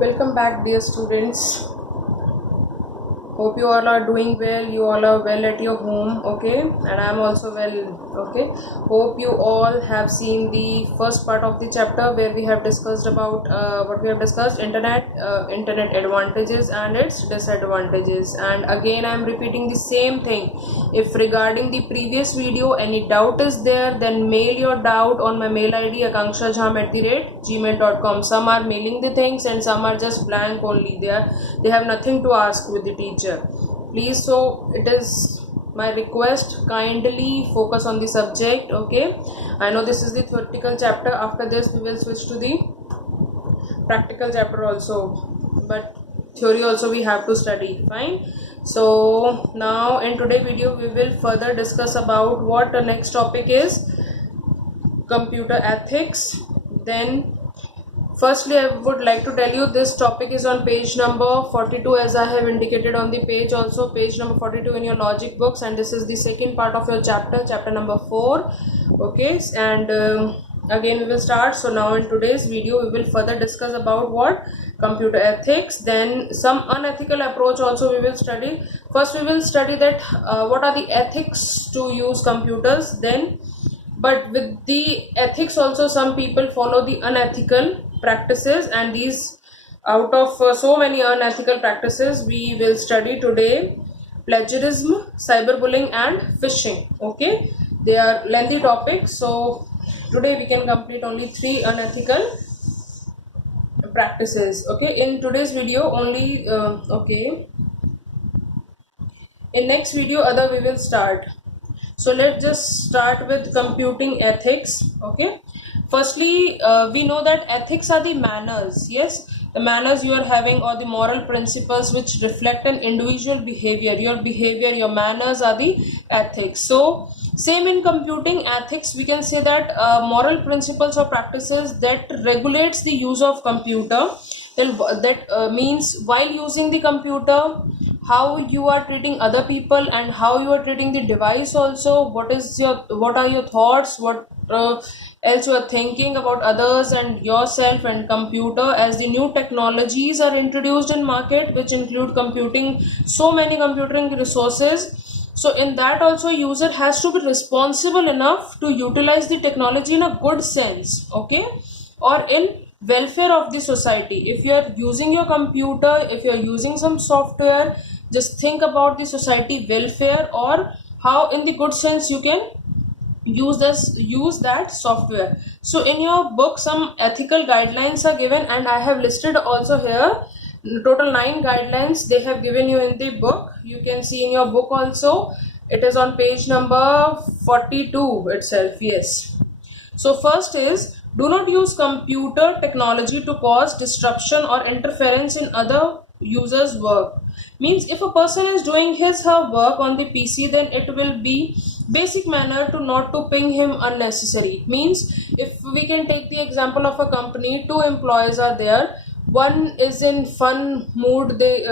Welcome back, dear students. Hope you all are doing well. You all are well at your home, okay? And I am also well, okay? Hope you all have seen the first part of the chapter where we have discussed about what we have discussed: internet advantages and its disadvantages. And again, I am repeating the same thing. If regarding the previous video any doubt is there, then mail your doubt on my mail ID akankshaJham@gmail.com. Some are mailing the things and some are just blank only. They have nothing to ask with the teacher. Please, so it is my request, kindly focus on the subject, okay? I know this is the theoretical chapter. After this we will switch to the practical chapter also, but theory also we have to study. Fine. So now in today's video we will further discuss about what the next topic is: computer ethics. Then firstly, I would like to tell you this topic is on page number 42, as I have indicated on the page also, page number 42 in your logic books, and this is the second part of your chapter number 4, okay? And again we will start. So now in today's video we will further discuss about what? Computer ethics. Then some unethical approach also we will study. First we will study that what are the ethics to use computers. Then but with the ethics also some people follow the unethical practices, and these out of so many unethical practices we will study today: plagiarism, cyberbullying and phishing, okay? They are lengthy topics, so today we can complete only 3 unethical practices, okay? In today's video only okay, in next video other we will start. So let's just start with computing ethics, okay? Firstly, we know that ethics are the manners, yes, the manners you are having or the moral principles which reflect an individual behavior. Your behavior, your manners are the ethics. So same in computing ethics, we can say that moral principles or practices that regulates the use of computer. That means while using the computer, how you are treating other people and how you are treating the device also. What are your thoughts, what else you are thinking about others and yourself and computer, as the new technologies are introduced in market which include computing, so many computing resources. So in that also user has to be responsible enough to utilize the technology in a good sense, okay, or in welfare of the society. If you are using your computer, if you are using some software, just think about the society welfare or how in the good sense you can use that software. So in your book some ethical guidelines are given, and I have listed also here total 9 guidelines they have given you in the book. You can see in your book also, it is on page number 42 itself, yes. So first is, do not use computer technology to cause disruption or interference in other users' work. Means if a person is doing her work on the PC, then it will be basic manner to not to ping him unnecessary. Means if we can take the example of a company, 2 employees are there, one is in fun mood, they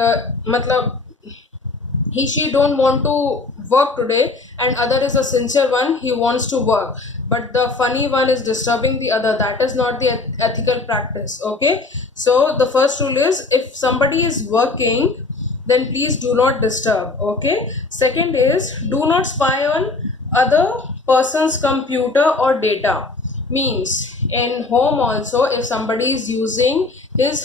she don't want to work today, and other is a sincere one, he wants to work, but the funny one is disturbing the other. That is not the ethical practice, okay? So the first rule is, if somebody is working, then please do not disturb, okay? Second is, do not spy on other person's computer or data. Means in home also, if somebody is using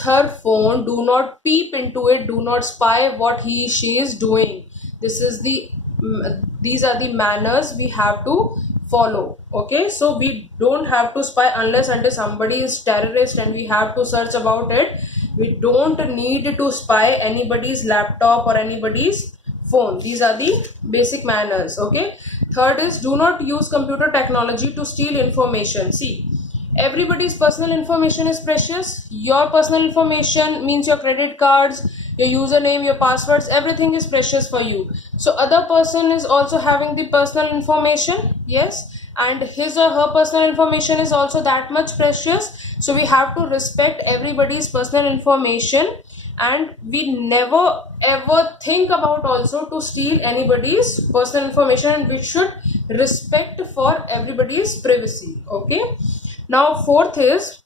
her phone, do not peep into it, do not spy what she is doing. These are the manners we have to follow, okay? So we don't have to spy unless until somebody is terrorist and we have to search about it. We don't need to spy anybody's laptop or anybody's phone. These are the basic manners, okay? Third is, do not use computer technology to steal information. See, everybody's personal information is precious. Your personal information means your credit cards, your username, your passwords, everything is precious for you. So other person is also having the personal information, yes, and his or her personal information is also that much precious. So we have to respect everybody's personal information, and we never ever think about also to steal anybody's personal information, and we should respect for everybody's privacy, okay? Now fourth is,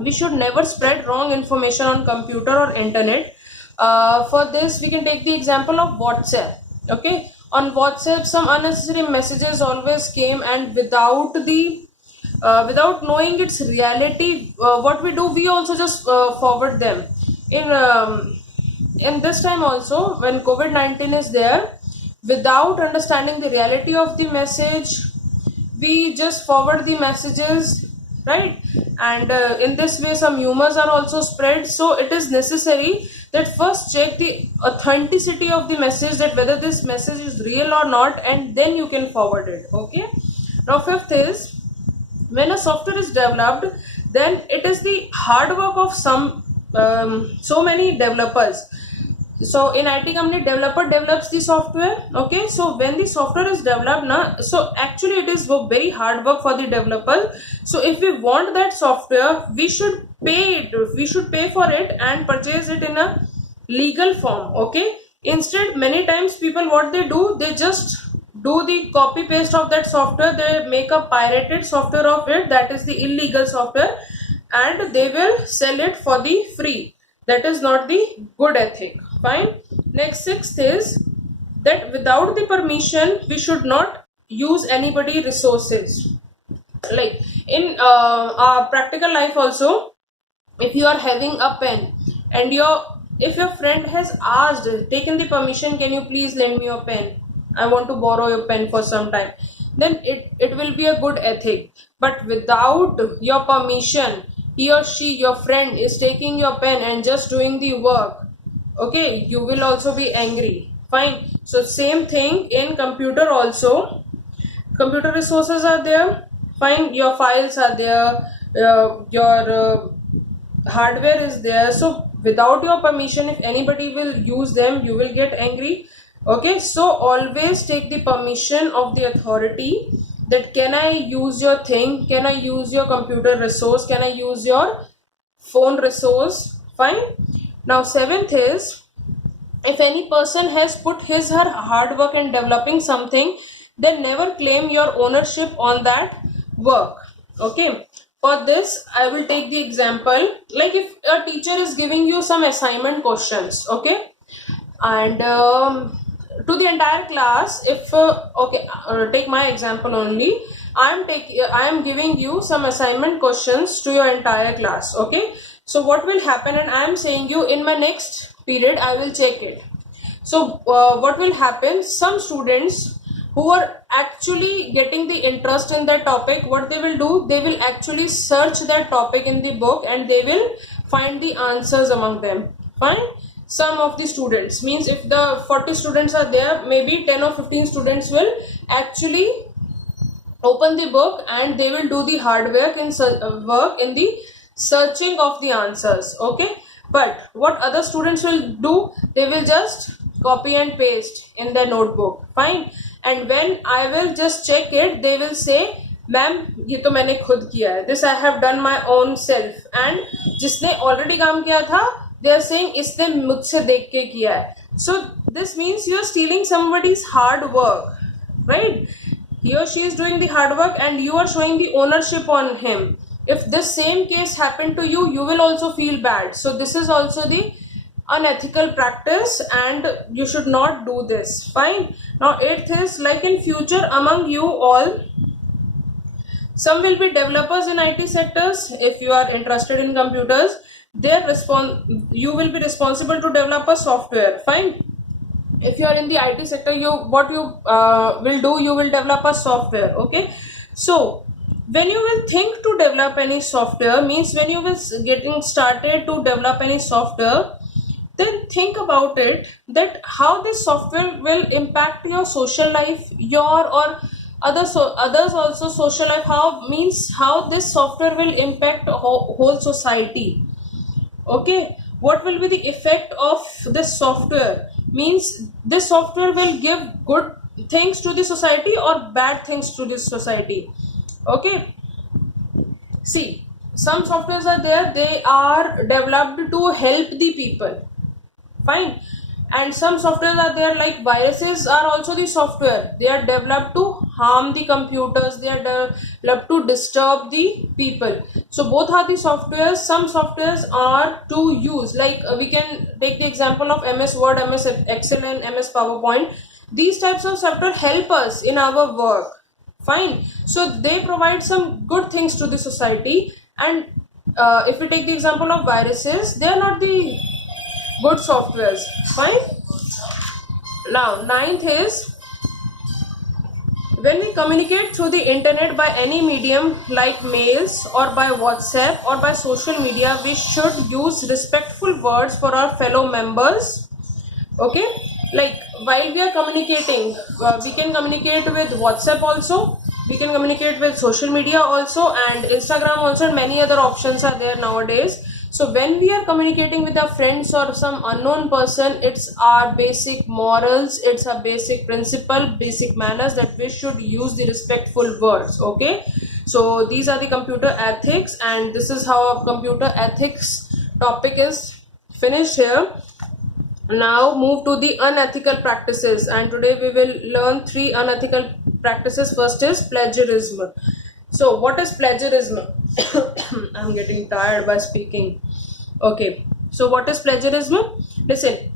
we should never spread wrong information on computer or internet. For this, we can take the example of WhatsApp. Okay, on WhatsApp, some unnecessary messages always came, and without knowing its reality, what we do, we also just forward them. In this time also, when COVID-19 is there, without understanding the reality of the message, we just forward the messages, right? And in this way, some rumors are also spread. So it is necessary that first check the authenticity of the message, that whether this message is real or not, and then you can forward it. Okay, now fifth is, when a software is developed, then it is the hard work of so many developers. So in IT company, developer develops the software. Okay, so when the software is developed now, so actually it is very hard work for the developer. So if we want that software, we should pay it, we should pay for it and purchase it in a legal form. Okay, instead many times people, what they do, they just do the copy paste of that software, they make a pirated software of it, that is the illegal software, and they will sell it for the free. That is not the good ethic. Fine. Next, sixth is that without the permission, we should not use anybody resources. Like in our practical life also, if you are having a pen and if your friend has asked, taken the permission, can you please lend me your pen, I want to borrow your pen for some time, then it will be a good ethic. But without your permission, he or she, your friend, is taking your pen and just doing the work, okay, you will also be angry. Fine. So same thing in computer also. Computer resources are there. Fine. Your files are there. Your hardware is there. So without your permission, if anybody will use them, you will get angry. Okay. So always take the permission of the authority, that can I use your thing? Can I use your computer resource? Can I use your phone resource? Fine. Now seventh is, if any person has put his or her hard work in developing something, then never claim your ownership on that work. Okay, for this I will take the example, like if a teacher is giving you some assignment questions, okay, and to the entire class, if take my example only, I am giving you some assignment questions to your entire class. Okay, so what will happen, and I am saying you, in my next period I will check it. So what will happen, some students who are actually getting the interest in that topic, what they will do, they will actually search that topic in the book and they will find the answers among them. Fine. Some of the students, means if the 40 students are there, maybe 10 or 15 students will actually open the book and they will do the hard work in the searching of the answers. Okay, but what other students will do, they will just copy and paste in their notebook. Fine. And when I will just check it, they will say, ma'am, ये तो मैंने खुद किया है, this I have done my own self. And जिसने already काम किया था, they are saying इसने मुझसे देख के किया है. So this means you are stealing somebody's hard work, right? He or she is doing the hard work and you are showing the ownership on him. If this same case happened to you, you will also feel bad. So this is also the unethical practice and you should not do this. Fine. Now eighth is, like in future among you all, some will be developers in IT sectors. If you are interested in computers, you will be responsible to develop a software. Fine. If you are in the IT sector, what you will do, you will develop a software. Okay. So when you will think to develop any software, means when you will getting started to develop any software, then think about it, that how this software will impact your social life, or others also social life. How this software will impact whole society. Okay, what will be the effect of this software? Means this software will give good things to the society or bad things to this society. Okay, see, some softwares are there, they are developed to help the people. Fine. And some softwares are there, like viruses are also the software. They are developed to harm the computers, they are developed to disturb the people. So both are the softwares. Some softwares are to use, like we can take the example of MS Word, MS Excel and MS PowerPoint. These types of software help us in our work. Fine. So they provide some good things to the society. And if we take the example of viruses, they are not the good softwares. Fine. Now ninth is, when we communicate through the internet by any medium like mails or by WhatsApp or by social media, we should use respectful words for our fellow members. Okay, like while we are communicating, we can communicate with WhatsApp also, we can communicate with social media also, and Instagram also, and many other options are there nowadays. So when we are communicating with our friends or some unknown person, it's our basic morals, it's a basic principle, basic manners that we should use the respectful words. Okay, so these are the computer ethics, and this is how our computer ethics topic is finished here. Now move to the unethical practices, and today we will learn 3 unethical practices. First is plagiarism. So what is plagiarism? I'm getting tired by speaking. Okay, so what is plagiarism? Listen,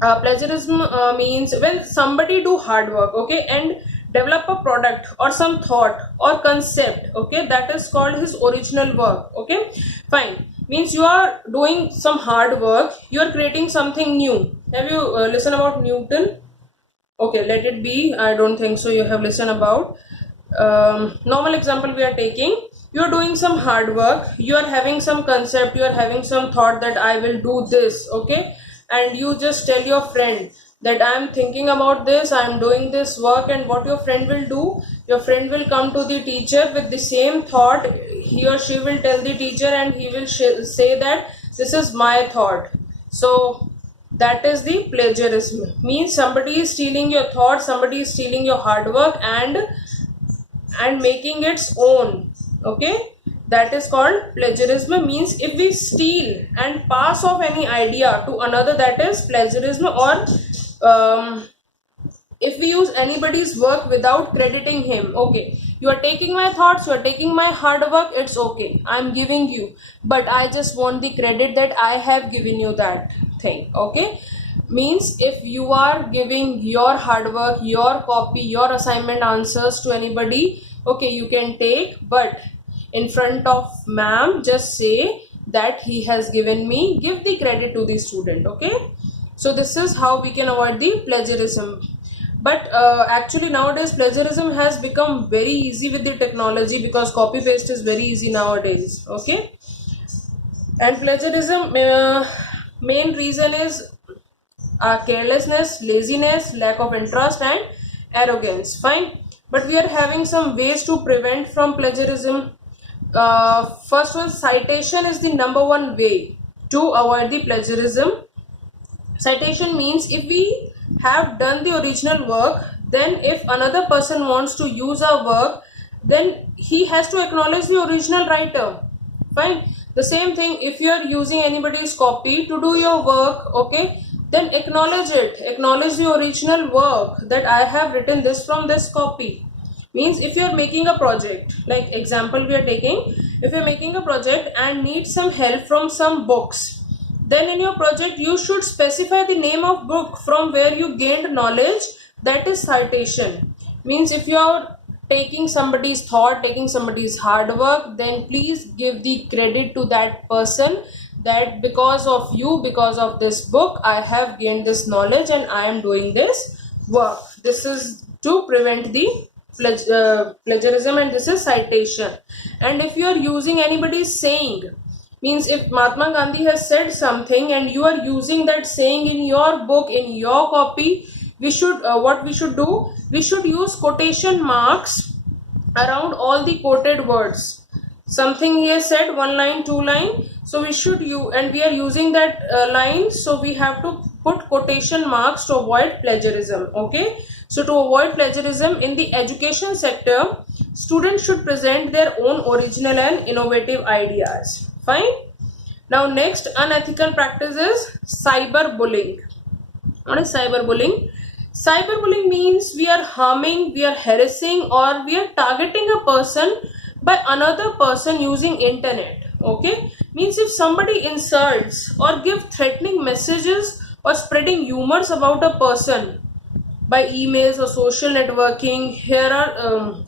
plagiarism means when somebody do hard work, okay, and develop a product or some thought or concept, okay, that is called his original work. Okay, fine. Means you are doing some hard work, you are creating something new. Have you listened about Newton? Okay, let it be. I don't think so you have listened about. Normal example we are taking, you are doing some hard work, you are having some concept, you are having some thought that I will do this, okay, and you just tell your friend that I am thinking about this, I am doing this work. And what your friend will do, your friend will come to the teacher with the same thought, he or she will tell the teacher, and he will say that this is my thought. So that is the plagiarism. Means somebody is stealing your thought, somebody is stealing your hard work and making its own. Okay, that is called plagiarism. Means if we steal and pass off any idea to another, that is plagiarism. Or if we use anybody's work without crediting him, okay, you are taking my thoughts, you are taking my hard work, it's okay, I'm giving you, but I just want the credit that I have given you that thing. Okay, means if you are giving your hard work, your copy, your assignment answers to anybody, okay, you can take, but in front of ma'am just say that he has given me, give the credit to the student. Okay, so this is how we can avoid the plagiarism. But actually nowadays plagiarism has become very easy with the technology, because copy paste is very easy nowadays. Okay, and plagiarism main reason is carelessness, laziness, lack of interest and arrogance. Fine, but we are having some ways to prevent from plagiarism. First one, citation is the number one way to avoid the plagiarism. Citation means if we have done the original work, then if another person wants to use our work, then he has to acknowledge the original writer. Fine. The same thing, if you are using anybody's copy to do your work, okay, then acknowledge it, acknowledge the original work that I have written this from this copy. Means if you are making a project, like example we are taking, if you are making a project and need some help from some books, then in your project you should specify the name of book from where you gained knowledge, that is citation. Means if you are taking somebody's thought, taking somebody's hard work, then please give the credit to that person, that because of you, because of this book, I have gained this knowledge and I am doing this work. This is to prevent the plagiarism, and this is citation. And if you are using anybody's saying, means if Mahatma Gandhi has said something and you are using that saying in your book, in your copy, we should what we should do, we should use quotation marks around all the quoted words. Something he has said, one line, two line, so we should use, and we are using that line, so we have to put quotation marks to avoid plagiarism. Okay, so to avoid plagiarism in the education sector, students should present their own original and innovative ideas. Fine. Now next unethical practice is cyberbullying. What is cyberbullying? Cyberbullying means we are harming, we are harassing, or we are targeting a person by another person using internet. Okay, means if somebody insults or give threatening messages or spreading rumors about a person by emails or social networking. Here are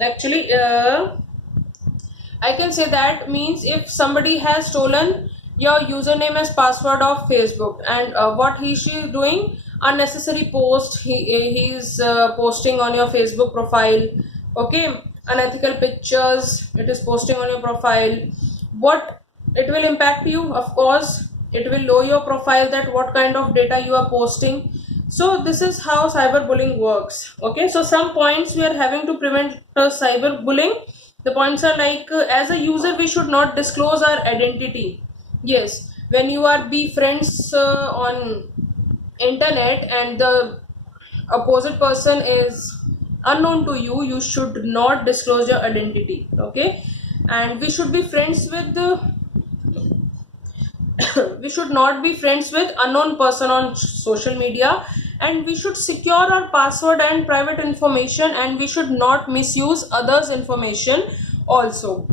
I can say that means if somebody has stolen your username as password of Facebook, and what she is doing, unnecessary post he's posting on your Facebook profile. Okay, unethical pictures it is posting on your profile. What it will impact you? Of course, it will lower your profile, that what kind of data you are posting. So this is how cyberbullying works. Okay, so some points we are having to prevent cyberbullying. The points are like, as a user we should not disclose our identity. Yes, when you are be friends on internet and the opposite person is unknown to you, you should not disclose your identity. Okay, and we should be friends with the we should not be friends with unknown person on social media, and we should secure our password and private information, and we should not misuse others information also.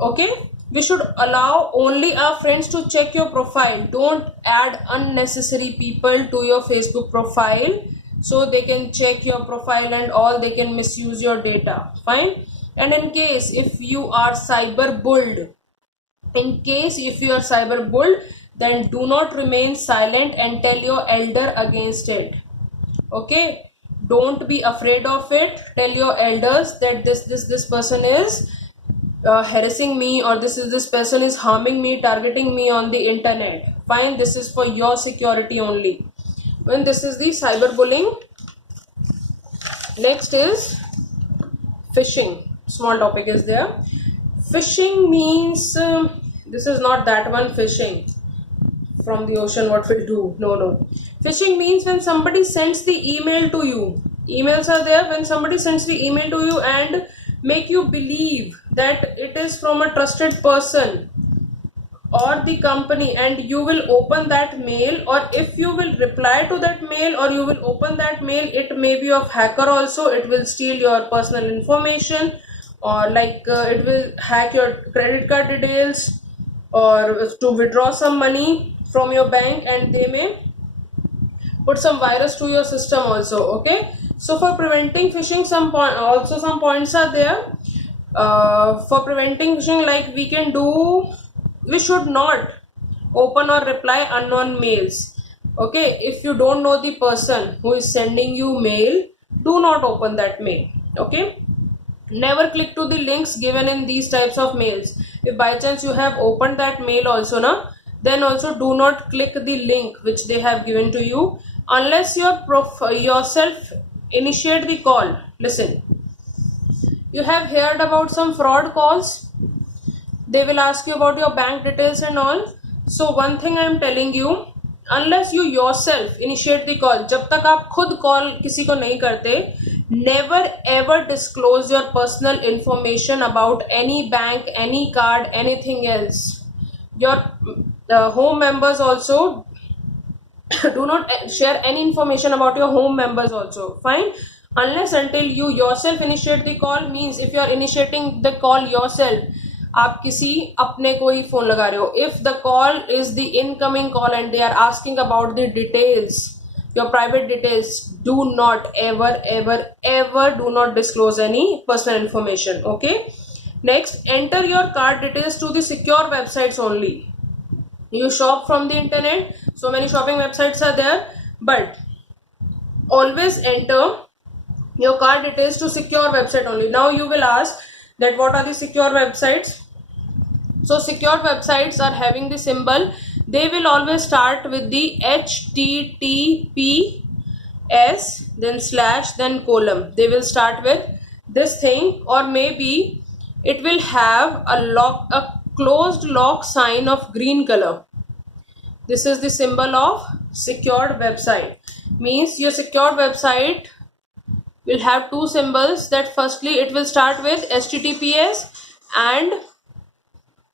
Okay, we should allow only our friends to check your profile. Don't add unnecessary people to your Facebook profile so they can check your profile and all, they can misuse your data. Fine. And in case if you are cyberbullied, in case if you are cyberbullied, then do not remain silent and tell your elder against it. Okay, don't be afraid of it. Tell your elders that this person is harassing me, or this person is harming me, targeting me on the internet. Fine, this is for your security only. When this is the cyberbullying. Next is phishing. Small topic is there. Phishing means this is not that one phishing from the ocean what we'll do. No. Phishing means when somebody sends the email to you. Emails are there. When somebody sends the email to you and make you believe that it is from a trusted person or the company, and you will open that mail, or if you will reply to that mail or you will open that mail, it may be of hacker also. It will steal your personal information, or like it will hack your credit card details, or to withdraw some money from your bank, and they may put some virus to your system also. Okay, so for preventing phishing, some points are there. For preventing phishing, like we should not open or reply unknown mails. Okay, if you don't know the person who is sending you mail, do not open that mail. Okay, never click to the links given in these types of mails. If by chance you have opened that mail also, then also do not click the link which they have given to you unless yourself initiate the call. Listen, you have heard about some fraud calls. They will ask you about your bank details and all. So one thing I am telling you, unless you yourself initiate the call, जब तक आप खुद call किसी को नहीं करते, never ever disclose your personal information about any bank, any card, anything else. Your home members also, do not share any information about your home members also. Fine, unless until you yourself initiate the call. Means if you are initiating the call yourself, आप किसी अपने को ही phone लगा रहे हो. If the call is the incoming call and they are asking about the details, your private details, do not ever do not disclose any personal information. Okay, next, enter your card details to the secure websites only. You shop from the internet, so many shopping websites are there, but always enter your card details to secure website only. Now you will ask that what are the secure websites? So secure websites are having the symbol. They will always start with the HTTPS, then slash, then colon. They will start with this thing, or maybe it will have a closed lock sign of green color. This is the symbol of secured website. Means your secured website will have two symbols. That firstly it will start with HTTPS, and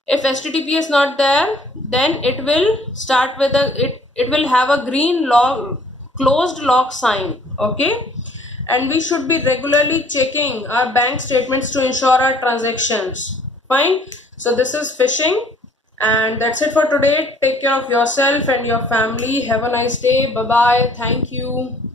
if HTTPS not there, then it will start with it will have a green closed lock sign. Okay, and we should be regularly checking our bank statements to ensure our transactions. Fine. So this is phishing, and that's it for today. Take care of yourself and your family. Have a nice day. Bye bye. Thank you.